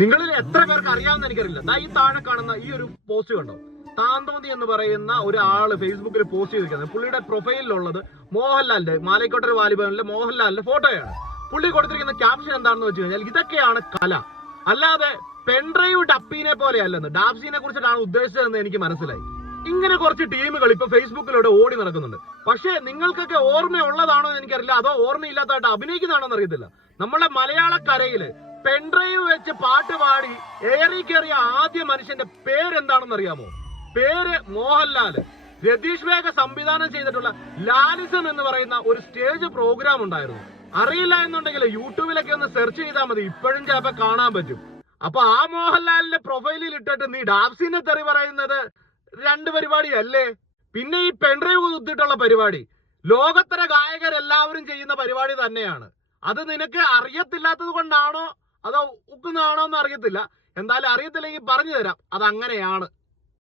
നിങ്ങളിൽ എത്ര പേർക്ക് അറിയാമെന്ന് എനിക്കറിയില്ല. ഈ താഴെ കാണുന്ന ഈ ഒരു പോസ്റ്റ് കണ്ടോ? താന്തോന്തി എന്ന് പറയുന്ന ഒരാള് ഫേസ്ബുക്കിൽ പോസ്റ്റ് ചെയ്തിരിക്കുന്നത്. പുള്ളിയുടെ പ്രൊഫൈലിലുള്ളത് മോഹൻലാലിന്റെ മാലൈക്കോട്ടര വാലിബനിലെ മോഹൻലാലിന്റെ ഫോട്ടോയാണ്. പുള്ളി കൊടുത്തിരിക്കുന്ന ക്യാപ്ഷൻ എന്താണെന്ന് വെച്ച് കഴിഞ്ഞാൽ ഇതൊക്കെയാണ് കല, അല്ലാതെ പെൻഡ്രൈവ് ഡപ്പീനെ പോലെ അല്ലെന്ന്. ഡാപ്സിനെ കുറിച്ചിട്ടാണ് ഉദ്ദേശിച്ചതെന്ന് എനിക്ക് മനസ്സിലായി. ഇങ്ങനെ കുറച്ച് ടീമുകൾ ഇപ്പൊ ഫേസ്ബുക്കിലൂടെ ഓടി നടക്കുന്നുണ്ട്. പക്ഷേ നിങ്ങൾക്കൊക്കെ ഓർമ്മയുള്ളതാണോ എന്ന് എനിക്കറിയില്ല, അതോ ഓർമ്മയില്ലാത്തതായിട്ട് അഭിനയിക്കുന്നതാണോ എന്ന് അറിയത്തില്ല. നമ്മുടെ മലയാളക്കരയില് പെൻഡ്രൈവ് വെച്ച് പാട്ട് പാടി ഏറി കയറിയ ആദ്യ മനുഷ്യന്റെ പേരെന്താണെന്ന് അറിയാമോ? പേര് മോഹൻലാല്. രതീഷ് വേഗ സംവിധാനം ചെയ്തിട്ടുള്ള ലാലിസം എന്ന് പറയുന്ന ഒരു സ്റ്റേജ് പ്രോഗ്രാം ഉണ്ടായിരുന്നു. അറിയില്ല എന്നുണ്ടെങ്കിൽ യൂട്യൂബിലൊക്കെ ഒന്ന് സെർച്ച് ചെയ്താൽ മതി, ഇപ്പോഴും ചിലപ്പോ കാണാൻ പറ്റും. അപ്പൊ ആ മോഹൻലാലിന്റെ പ്രൊഫൈലിൽ ഇട്ടിട്ട് നീ ഡാപ്സിനെ തെറി പറയുന്നത് രണ്ട് പരിപാടിയല്ലേ? പിന്നെ ഈ പെൻഡ്രൈവ് കുത്തിയിട്ടുള്ള പരിപാടി ലോകോത്തര ഗായകരെല്ലാവരും ചെയ്യുന്ന പരിപാടി തന്നെയാണ്. അത് നിനക്ക് അറിയത്തില്ലാത്തത് കൊണ്ടാണോ അതോ ഉക്കുന്നതാണോ എന്ന് അറിയത്തില്ല. എന്തായാലും അറിയത്തില്ലെങ്കിൽ പറഞ്ഞു തരാം, അതങ്ങനെയാണ്.